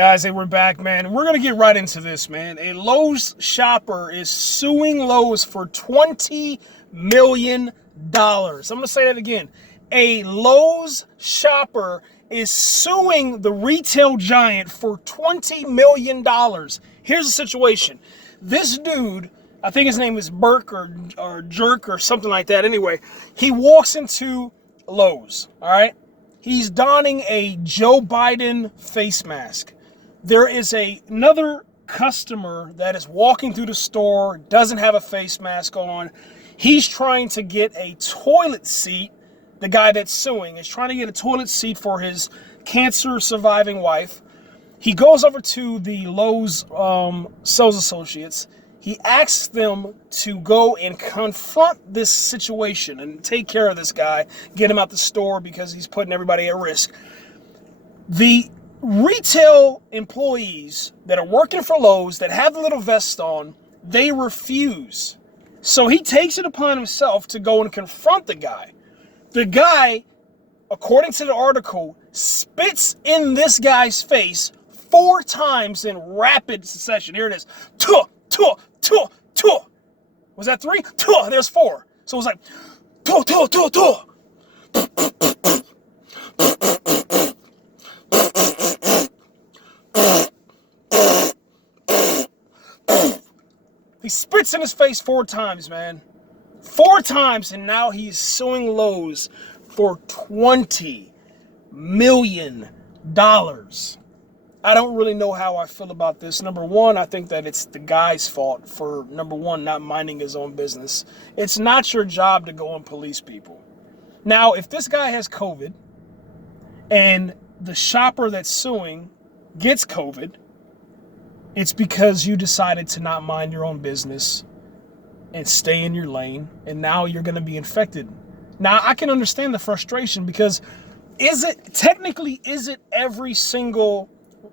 Guys, hey, we're back, man. We're going to get right into this, man. A Lowe's shopper is suing Lowe's for $20 million. I'm going to say that again. A Lowe's shopper is suing the retail giant for $20 million. Here's the situation. This dude, I think his name is Burke or Jerk or something like that. Anyway, he walks into Lowe's, all right? He's donning a Joe Biden face mask. There is another customer that is walking through the store, doesn't have a face mask on. He's trying to get a toilet seat. The guy that's suing is trying to get a toilet seat for his cancer surviving wife. He goes over to the Lowe's sales associates. He asks them to go and confront this situation and take care of this guy, get him out the store because he's putting everybody at risk. The retail employees that are working for Lowe's that have the little vest on, they refuse. So he takes it upon himself to go and confront the guy. The guy, according to the article, spits in this guy's face 4 times in rapid succession. Here it is. Tuh, tuh, tuh, tuh. Was that 3? Tuh, there's 4. So it was like, tuh, tuh, tuh, tuh. He spits in his face 4 times, man. 4 times, and now he's suing Lowe's for $20 million. I don't really know how I feel about this. Number one, I think that it's the guy's fault for, number one, not minding his own business. It's not your job to go and police people. Now, if this guy has COVID and the shopper that's suing gets COVID, it's because you decided to not mind your own business and stay in your lane, and now you're going to be infected. Now, I can understand the frustration because is it every single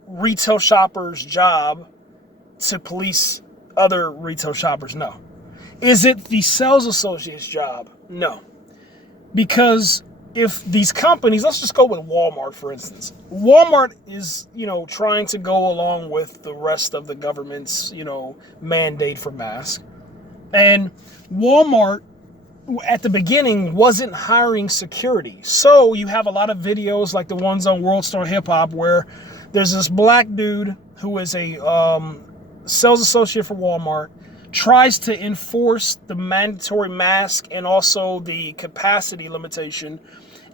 retail shopper's job to police other retail shoppers? No. Is it the sales associate's job? No. Because if these companies, let's just go with Walmart, for instance. Walmart is, trying to go along with the rest of the government's, mandate for masks. And Walmart, at the beginning, wasn't hiring security. So you have a lot of videos like the ones on World Star Hip Hop where there's this black dude who is a sales associate for Walmart, tries to enforce the mandatory mask and also the capacity limitation,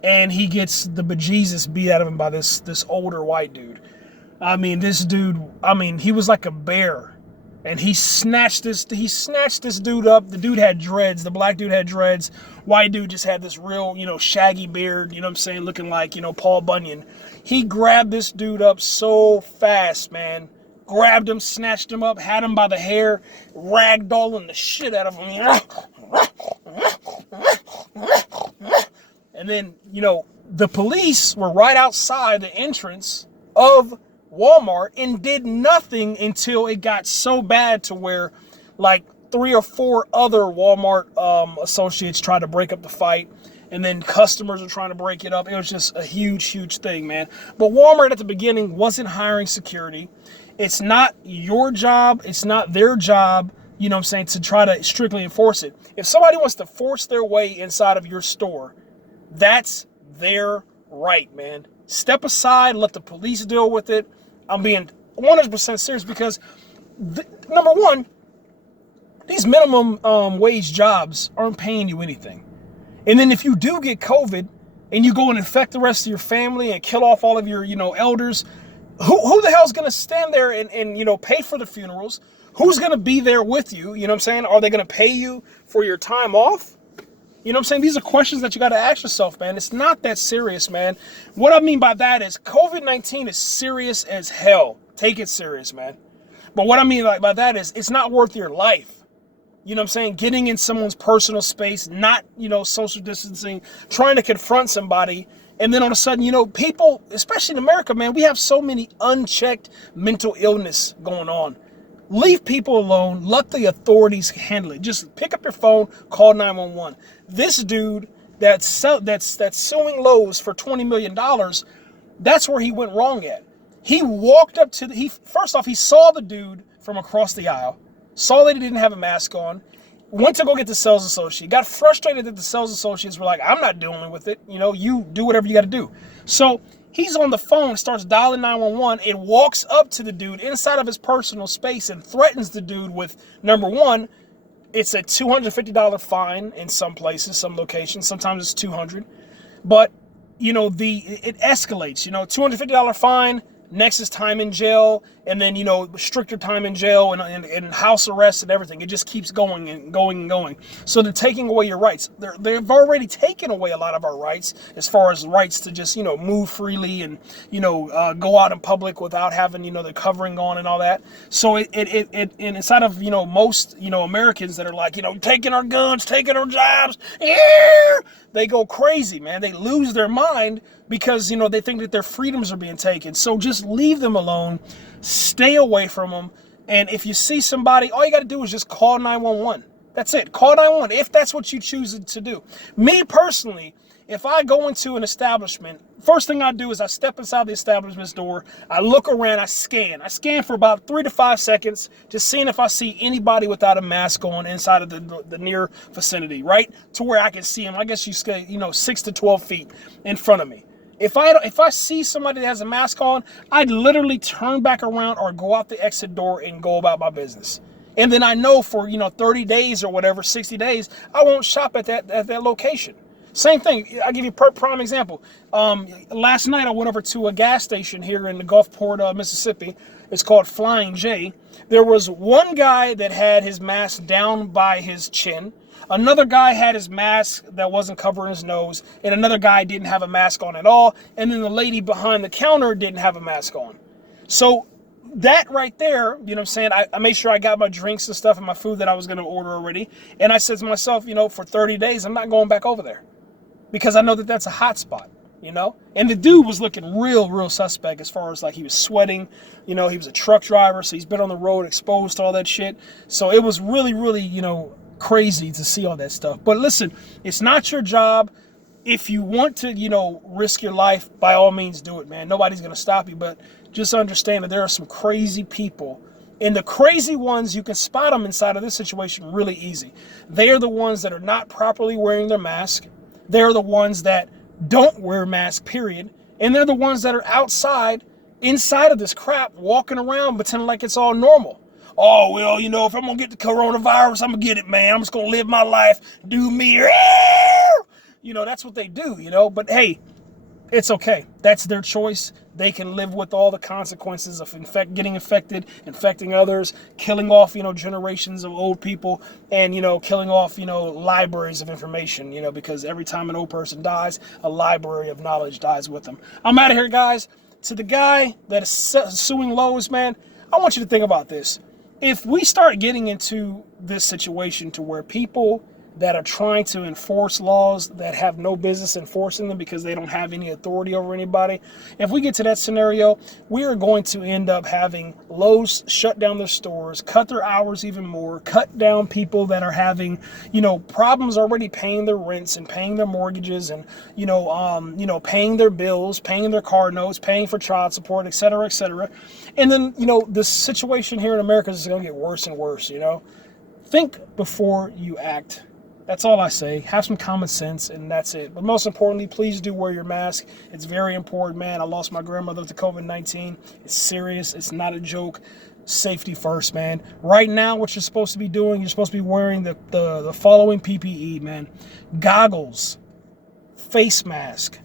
and he gets the bejesus beat out of him by this older white dude. I mean, this dude, he was like a bear, and he snatched this dude up. The dude had dreads. The black dude had dreads. White dude just had this real, shaggy beard, looking like, Paul Bunyan. He grabbed this dude up so fast, man. Grabbed him, snatched him up, had him by the hair, ragdolling the shit out of him. And then, the police were right outside the entrance of Walmart and did nothing until it got so bad to where like 3 or 4 other Walmart associates tried to break up the fight, and then customers are trying to break it up. It was just a huge, huge thing, man. But Walmart at the beginning wasn't hiring security. It's not your job. It's not their job, to try to strictly enforce it. If somebody wants to force their way inside of your store, that's their right, man. Step aside, let the police deal with it. I'm being 100% serious because, number one, these minimum wage jobs aren't paying you anything. And then if you do get COVID and you go and infect the rest of your family and kill off all of your, elders, who the hell's going to stand there and pay for the funerals? Who's going to be there with you? Are they going to pay you for your time off? These are questions that you got to ask yourself, man. It's not that serious, man. What I mean by that is COVID-19 is serious as hell. Take it serious, man. But what I mean by that is it's not worth your life. Getting in someone's personal space, not, social distancing, trying to confront somebody. And then all of a sudden, people, especially in America, man, we have so many unchecked mental illness going on. Leave people alone. Let the authorities handle it. Just pick up your phone, call 911. This dude that's suing Lowe's for $20 million, that's where he went wrong at. He walked up to first off, he saw the dude from across the aisle, saw that he didn't have a mask on, went to go get the sales associate, got frustrated that the sales associates were like, I'm not dealing with it. You know, you do whatever you got to do. So he's on the phone, starts dialing 911, and walks up to the dude inside of his personal space and threatens the dude with, number one, it's a $250 fine in some places, some locations. Sometimes it's $200. But, you know, it escalates. You know, $250 fine, next is time in jail, and then, you know, stricter time in jail and house arrest and everything. It just keeps going and going and going. So they're taking away your rights. They've already taken away a lot of our rights as far as rights to just, you know, move freely and, you know, go out in public without having, you know, the covering on and all that. So and inside of, you know, most, you know, Americans that are like, you know, taking our guns, taking our jobs, they go crazy, man. They lose their mind because, you know, they think that their freedoms are being taken. So just leave them alone. Stay away from them. And if you see somebody, all you got to do is just call 911. That's it. Call 911 if that's what you choose to do. Me personally, if I go into an establishment, first thing I do is I step inside the establishment's door. I look around. I scan. I scan for about 3 to 5 seconds, just seeing if I see anybody without a mask on inside of the near vicinity, right? To where I can see them. I guess you say, you know, 6 to 12 feet in front of me. If I see somebody that has a mask on, I'd literally turn back around or go out the exit door and go about my business. And then I know for, you know, 30 days or whatever, 60 days, I won't shop at that location. Same thing. I'll give you a prime example. Last night I went over to a gas station here in the Gulfport, Mississippi. It's called Flying J. There was one guy that had his mask down by his chin. Another guy had his mask that wasn't covering his nose, and another guy didn't have a mask on at all, and then the lady behind the counter didn't have a mask on. So that right there, you know what I'm saying, I made sure I got my drinks and stuff and my food that I was going to order already, and I said to myself, you know, for 30 days, I'm not going back over there because I know that that's a hot spot, you know? And the dude was looking real suspect as far as, like, he was sweating, you know, he was a truck driver, so he's been on the road exposed to all that shit. So it was really, you know, crazy to see all that stuff. But listen, it's not your job. If you want to, you know, risk your life, by all means do it, man. Nobody's going to stop you, but just understand that there are some crazy people, and the crazy ones, you can spot them inside of this situation really easy. They are the ones that are not properly wearing their mask. They're the ones that don't wear masks, period. And they're the ones that are outside, inside of this crap, walking around pretending like it's all normal. Oh, well, you know, if I'm going to get the coronavirus, I'm going to get it, man. I'm just going to live my life, do me. You know, that's what they do, you know. But, hey, it's okay. That's their choice. They can live with all the consequences of getting infected, infecting others, killing off, you know, generations of old people, and, you know, killing off, you know, libraries of information, you know, because every time an old person dies, a library of knowledge dies with them. I'm out of here, guys. To the guy that is suing Lowe's, man, I want you to think about this. If we start getting into this situation to where people that are trying to enforce laws that have no business enforcing them because they don't have any authority over anybody, if we get to that scenario, we are going to end up having Lowe's shut down their stores, cut their hours even more, cut down people that are having, you know, problems already paying their rents and paying their mortgages and, you know, paying their bills, paying their car notes, paying for child support, et cetera, et cetera. And then, you know, this situation here in America is going to get worse and worse, you know. Think before you act. That's all I say. Have some common sense, and that's it. But most importantly, please do wear your mask. It's very important, man. I lost my grandmother to COVID-19. It's serious. It's not a joke. Safety first, man. Right now, what you're supposed to be doing, you're supposed to be wearing the following PPE, man. Goggles, face mask,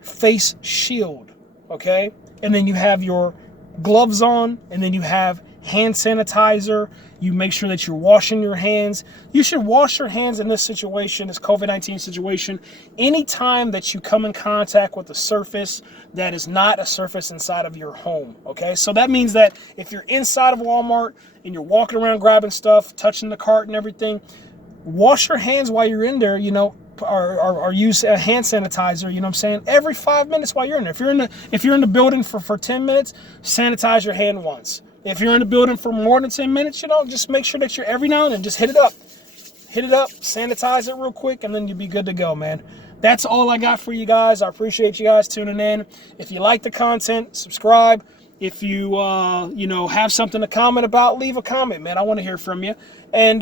face shield, okay? And then you have your gloves on, and then you have hand sanitizer. You make sure that you're washing your hands. You should wash your hands in this situation, this COVID-19 situation, anytime that you come in contact with a surface that is not a surface inside of your home, okay? So that means that if you're inside of Walmart and you're walking around grabbing stuff, touching the cart and everything, wash your hands while you're in there, you know, or use a hand sanitizer, you know what I'm saying, every 5 minutes while you're in there. If you're in the building for 10 minutes, sanitize your hand once. If you're in the building for more than 10 minutes, you know, just make sure that you're every now and then, just hit it up, sanitize it real quick, and then you'll be good to go, man. That's all I got for you guys. I appreciate you guys tuning in. If you like the content, subscribe. If you, have something to comment about, leave a comment, man. I want to hear from you. And,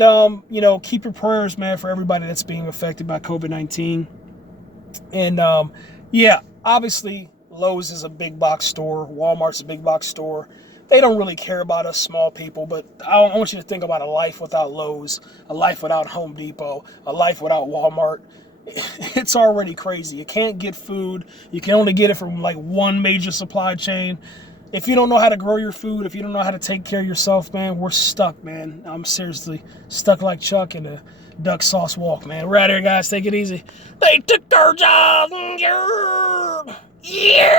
keep your prayers, man, for everybody that's being affected by COVID-19. And, obviously, Lowe's is a big box store. Walmart's a big box store. They don't really care about us small people, but I want you to think about a life without Lowe's, a life without Home Depot, a life without Walmart. It's already crazy. You can't get food. You can only get it from like one major supply chain. If you don't know how to grow your food, if you don't know how to take care of yourself, man, we're stuck, man. I'm seriously stuck like Chuck in a duck sauce walk, man. We're out here, guys. Take it easy. They took our jobs. Yeah.